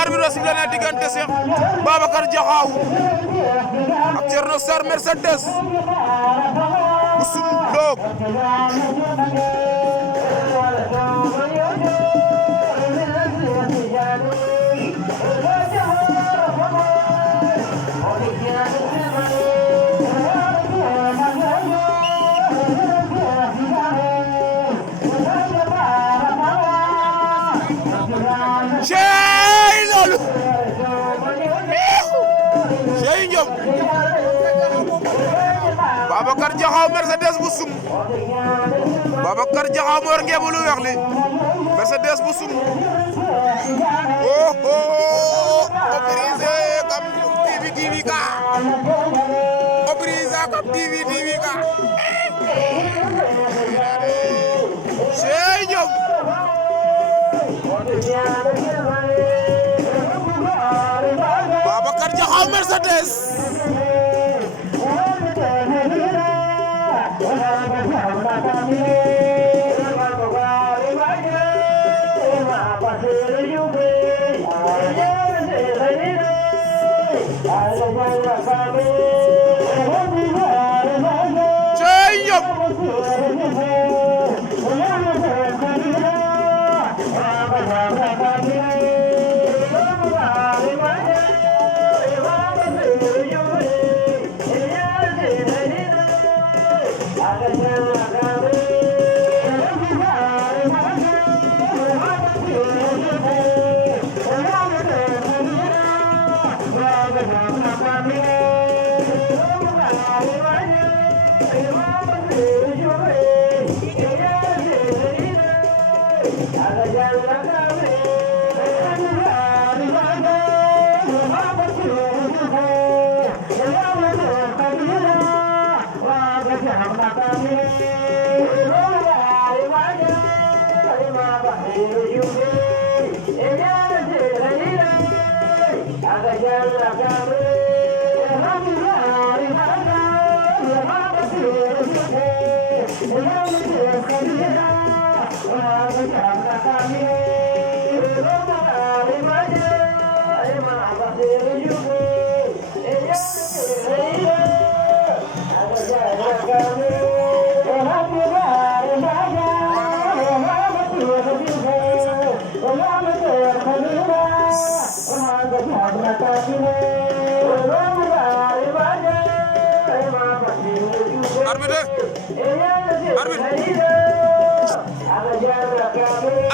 arbitre bi sifflé na diggante Cheikh Babacar Diakhao ak Thierno Sarr Mercedes bu sum Ndoob cey loolu cey njom Babacar Diakhao Mercedes bu sum Babacar Diakhao moo yor ngeemu lu weex li Mercedes bu sum oh oh Obrisé kam TV ka Obrisé kam TV ka cey njom Babacar Diakhao Mercedes cey njom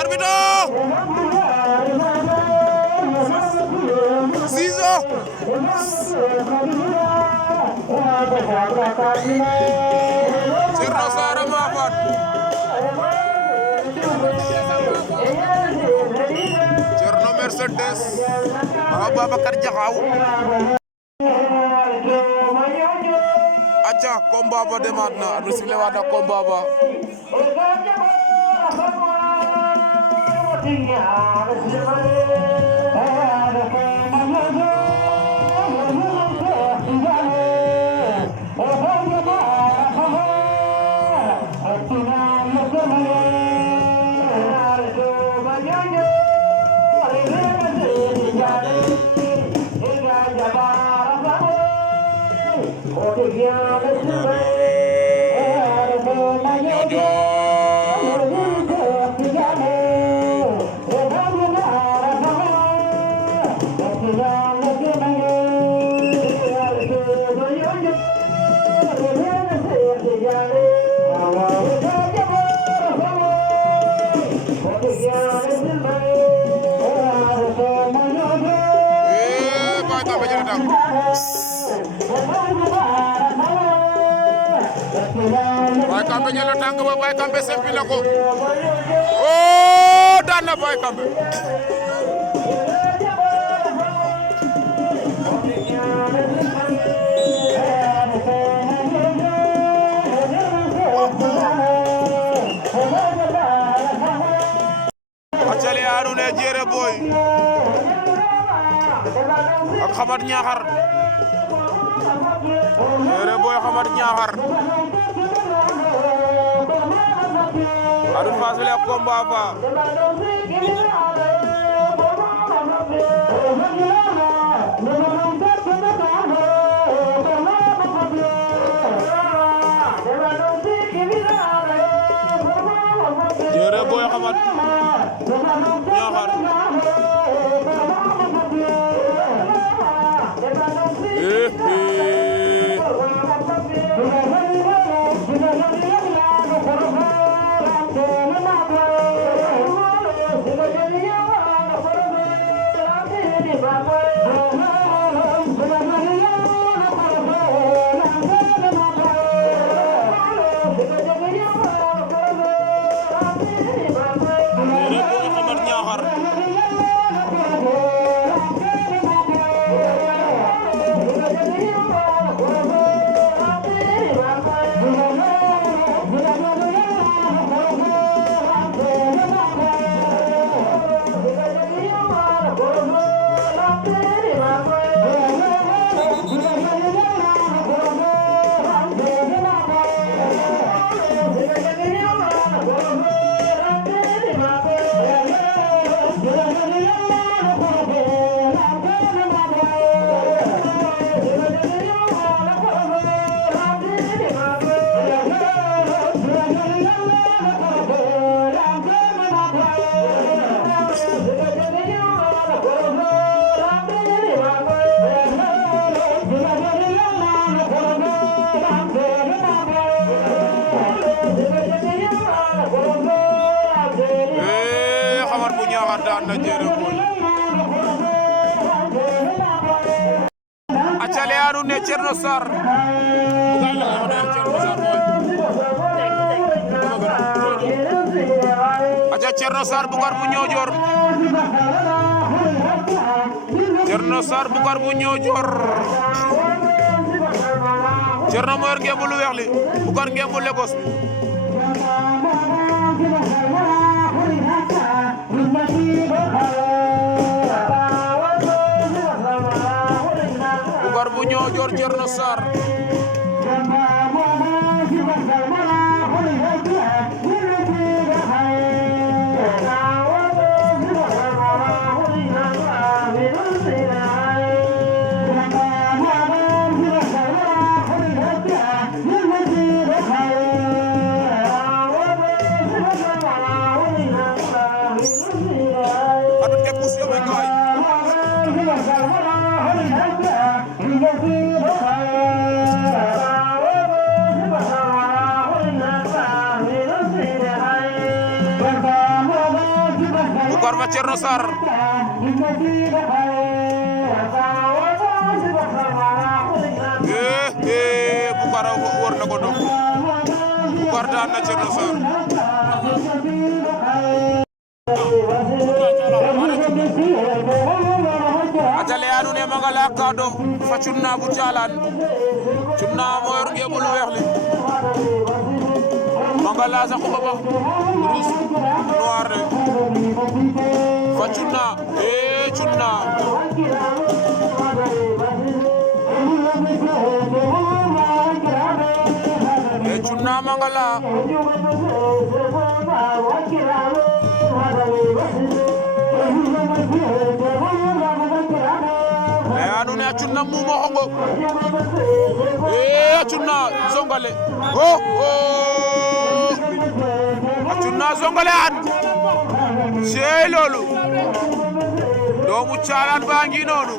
arbitre Zizo Thierno Sarr ma faat Thierno Mercedes Babacar Diakhao aca combat ba demaat na arbitre sifflé waat na combat ba Boy Kambe ñëw na tànk ba Boy Kambe sempi na ko oh daan na Boy Kambe acale anu ne Jere Boy ak Xamat Ñaaxar Jere Boy Xamat Ñaaxar Adou Fass le combat fa Xamar bu Ñaaxar daan na Jere Boy aca leya nuun ne Cerno Sarr aca Cerno Sarr Bukar bu Ñoojoor Cerno Sarr Bukar bu Ñoojoor Cerno mo yor ngembu lu weex li Bukar ngembu Lagos bi Bukar bu Ñoojoor Cerno Sarr Bukar fa Cerno Sarr Bukar war na ko dog Bukar daan na Cerno Sarr aca leya nuun ne Mangala Kado fa Cunna bu Calan Cunna mo yor ngembu lu weex li Mangala sa xupa ba rouge noir de fa Cunna Cunna Cunna Mangala leya nuun ne a Cunna mumo xongo a Cunna Zongale a Cunna Zongale an sey loolu doomu Calan baa ngi noonu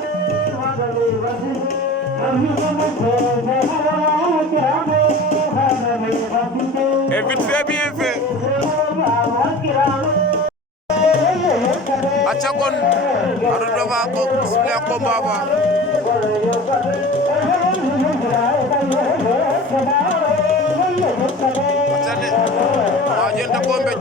et vite fait bien fait aca kon ado dafa ko sile combat ba aca ne wa jenta ko mbej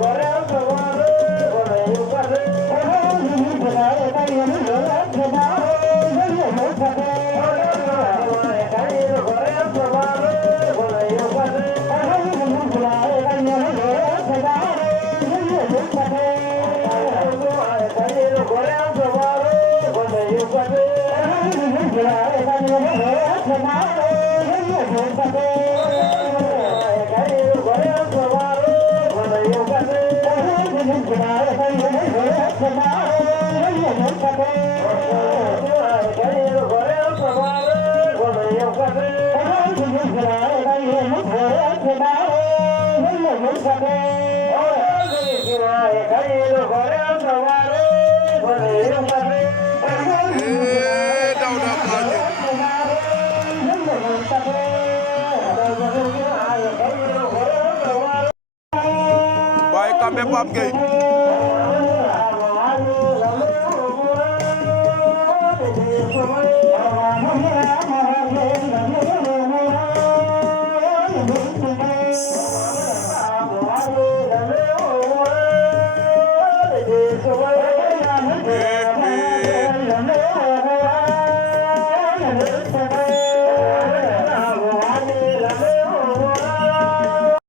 Baye Kambe Pape Gueye